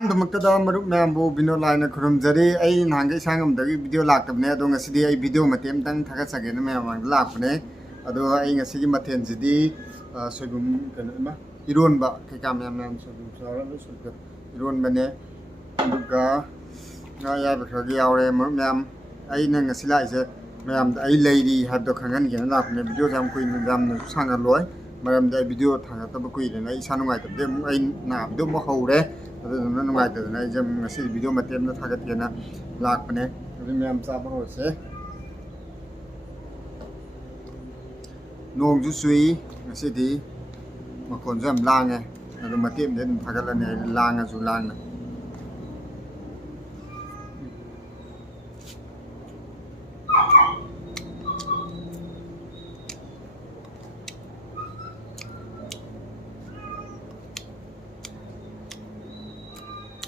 ꯑꯍꯥꯟꯕꯃꯛꯇꯗ ꯃꯔꯨꯞ ꯃꯌꯥꯝꯕꯨ ꯕꯤꯅꯣꯗ ꯂꯥꯏꯅ ꯈꯨꯔꯨꯝꯖꯔꯤ ꯑꯩ ꯅꯍꯥꯟꯒꯩ ꯏꯁꯥ ꯉꯝꯗꯕꯒꯤ ꯚꯤꯗꯤꯑꯣ ꯂꯥꯛꯇꯕꯅꯦ ꯑꯗꯣ ꯉꯁꯤꯗꯤ ꯑꯩ ꯚꯤꯗꯤꯑꯣ ꯃꯇꯦꯛ ꯑꯃꯇꯪ ꯊꯥꯒꯠꯆꯒꯦꯅ ꯃꯌꯥꯝ ꯃꯃꯥꯡꯗ ꯂꯥꯛꯄꯅꯦ ꯑꯗꯣ ꯑꯩ ꯉꯁꯤꯒꯤ ꯃꯊꯦꯜꯁꯤꯗꯤ ꯁꯣꯏꯕꯨꯝ ꯀꯩꯅꯣ ꯏꯔꯣꯟꯕ ꯀꯩꯀꯥ ꯃꯌꯥꯝ ꯁꯣꯏꯕꯨꯝ ꯁꯣꯏꯕꯨꯝ ꯏꯔꯣꯟꯕꯅꯦ ꯑꯗꯨꯒ ꯉꯥ ꯑꯌꯥꯏꯕ ꯈꯔꯒ ꯌꯥꯎꯔꯦ ꯃꯔꯨꯞ ꯃꯌꯥꯝ ꯑꯩꯅ ꯉꯁꯤ ꯂꯥꯛꯏꯁꯦ ꯃꯌꯥꯝꯗ ꯑꯩ ꯂꯩꯔꯤ ꯍꯥꯏꯕꯗꯣ ꯈꯪꯍꯟꯒꯦꯅ ꯂꯥꯛꯄꯅꯦ ꯚꯤꯗꯤꯑꯣꯁꯦ ꯌꯥꯝ ꯀꯨꯏꯅ ꯌꯥꯝꯅꯁꯨ ꯁꯥꯡꯍꯜꯂꯣꯏ ꯃꯔꯝꯗꯤ ꯑꯩ ꯚꯤꯗꯤꯑꯣ ꯊꯥꯒꯠꯇꯕ ꯀꯨꯏꯔꯦꯅ ꯑꯩ ꯏꯁꯥ ꯅꯨꯡꯉꯥꯏꯇꯕꯗꯤ ꯑꯃꯨꯛ ꯑꯩ ꯅꯥꯕꯗꯣ ꯑꯃꯨꯛ ꯍꯧꯔꯦ ꯑꯗꯨꯗꯨꯅ ꯅꯨꯡꯉꯥꯏꯇꯗꯅ ꯑꯩꯁꯦ ꯉꯁꯤꯗꯤ ꯚꯤꯗꯤꯑꯣ ꯃꯇꯦꯛ ꯑꯃꯇ ꯊꯥꯒꯠꯀꯦꯅ ꯂꯥꯛꯄꯅꯦ ꯑꯗꯨ ꯃꯌꯥꯝ ꯆꯥꯕ ꯍꯧꯔꯁꯦ ꯅꯣꯡꯁꯨ ꯆꯨꯏ ꯉꯁꯤꯗꯤ ꯃꯈꯣꯟꯁꯨ ꯌꯥꯝ ꯂꯥꯡꯉꯦ ꯑꯗꯨ ꯃꯇꯦꯛ ꯑꯃꯗꯤ ꯑꯗꯨꯝ ꯊꯥꯒꯠꯂꯅꯤ ꯑꯩ ꯂꯥꯡꯉꯁꯨ ꯂꯥꯡꯅ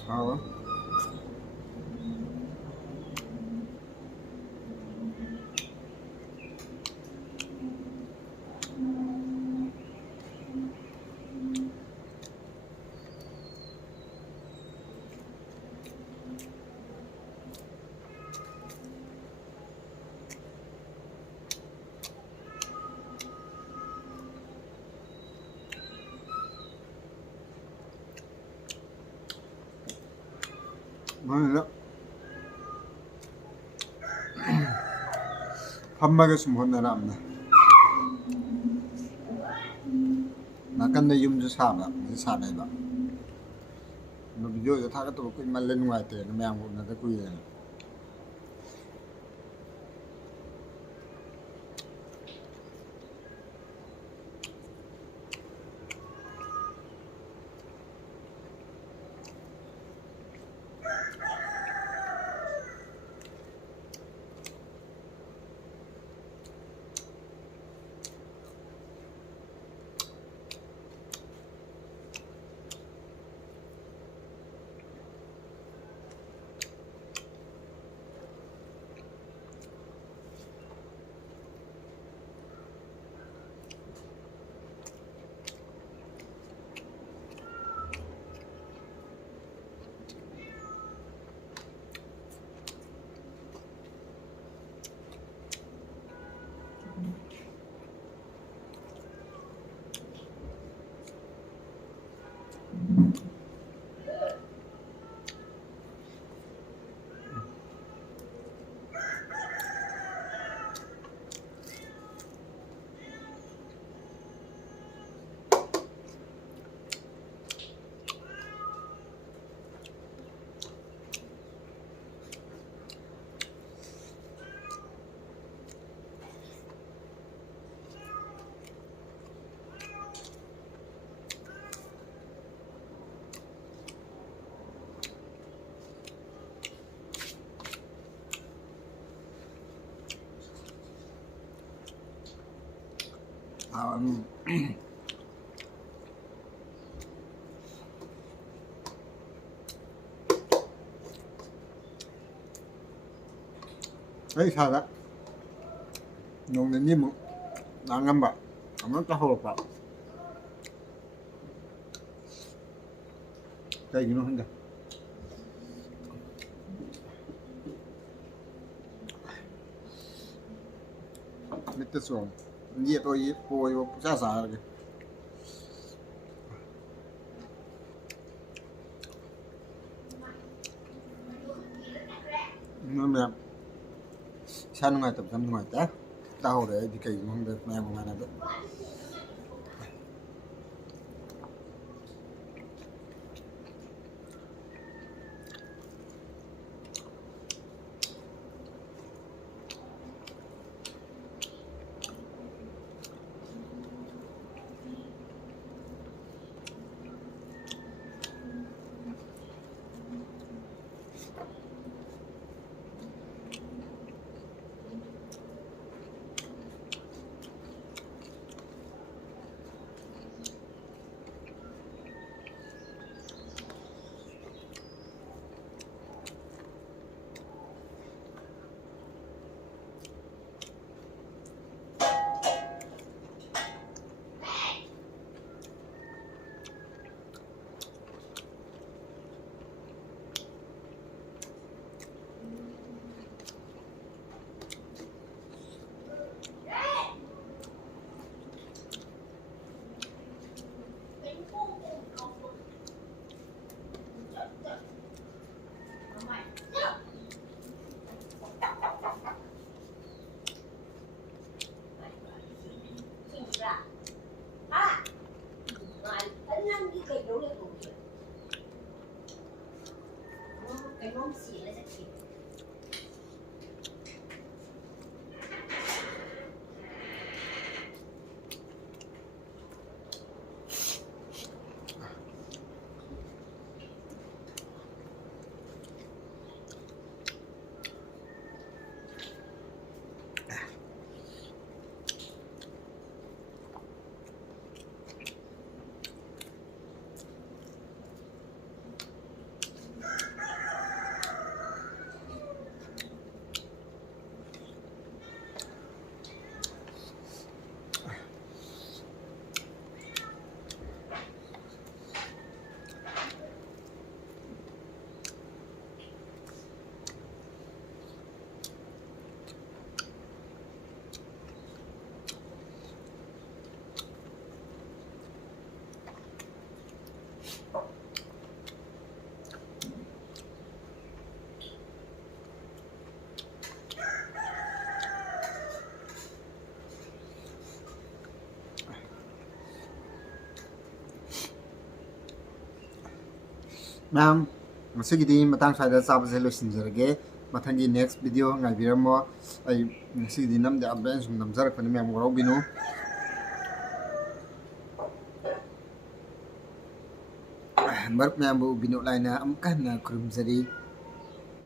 ꯍꯥꯎ ꯃꯣꯏꯅ ꯐꯝꯃꯒ ꯁꯨꯝ ꯍꯣꯠꯅꯔꯛꯑꯝꯅꯦ ꯅꯥꯀꯟꯗ ꯌꯨꯝꯁꯨ ꯁꯥꯕ ꯁꯥꯟꯅꯩꯕ ꯑꯗꯣ ꯚꯤꯗꯤꯑꯣꯁꯦ ꯊꯥꯒꯠꯇꯕ ꯀꯨꯏꯃꯜꯂꯦ ꯅꯨꯡꯉꯥꯏꯇꯦꯅ ꯃꯌꯥꯝꯒ ꯎꯅꯗ ꯀꯨꯏꯔꯦꯅ ꯑꯩ ꯏꯁꯥꯗ ꯅꯣꯡ ꯅꯤꯅꯤꯃꯨꯛ ꯂꯥꯡꯉꯝꯕ ꯑꯃꯨꯛꯇ ꯍꯧꯔꯛꯄ ꯀꯩꯒꯤꯅꯣ ꯈꯪꯗꯦ ꯃꯤꯠꯇ ꯆꯣꯡ ꯌꯦꯠ ꯑꯣꯏꯕ ꯄꯨꯡꯆꯥ ꯆꯥꯔꯒꯦ ꯃꯌꯥꯝ ꯏꯁꯥ ꯅꯨꯡꯉꯥꯏꯇꯕꯁꯦ ꯌꯥꯝ ꯅꯨꯡꯉꯥꯏꯇꯦ ꯇꯥꯍꯧꯔꯦ ꯑꯩꯗꯤ ꯀꯩꯒꯤꯅꯣ ꯈꯪꯗꯦ ꯃꯌꯥꯝ ꯃꯥꯟꯅꯕ cái mông xỉ nó sẽ chịu Ma'am, ngasiꯒꯤꯗꯤ ꯃꯇꯥꯡ ꯁ꯭ꯋꯥꯏꯗ ꯆꯥꯕꯁꯦ ꯂꯣꯏꯁꯤꯟꯖꯔꯒꯦ. ꯃꯊꯪꯒꯤ next video ꯉꯥꯏꯕꯤꯔꯝꯃꯣ. ꯑꯩ ngasiꯒꯤꯗꯤ ꯅꯝꯗꯦ ꯑꯝꯇ ꯁꯨꯝ ꯅꯝꯖꯔꯛꯄꯅꯤ, ꯃꯌꯥꯝ ꯋꯥꯔꯧꯕꯤꯅꯨ. ꯃꯔꯨꯞ ꯃꯌꯥꯝꯕꯨ ꯕꯤꯅꯣꯗ ꯂꯥꯏꯅ ꯑꯃꯨꯛꯀ ꯍꯟꯅ ꯈꯨꯔꯨꯝꯖꯔꯤ.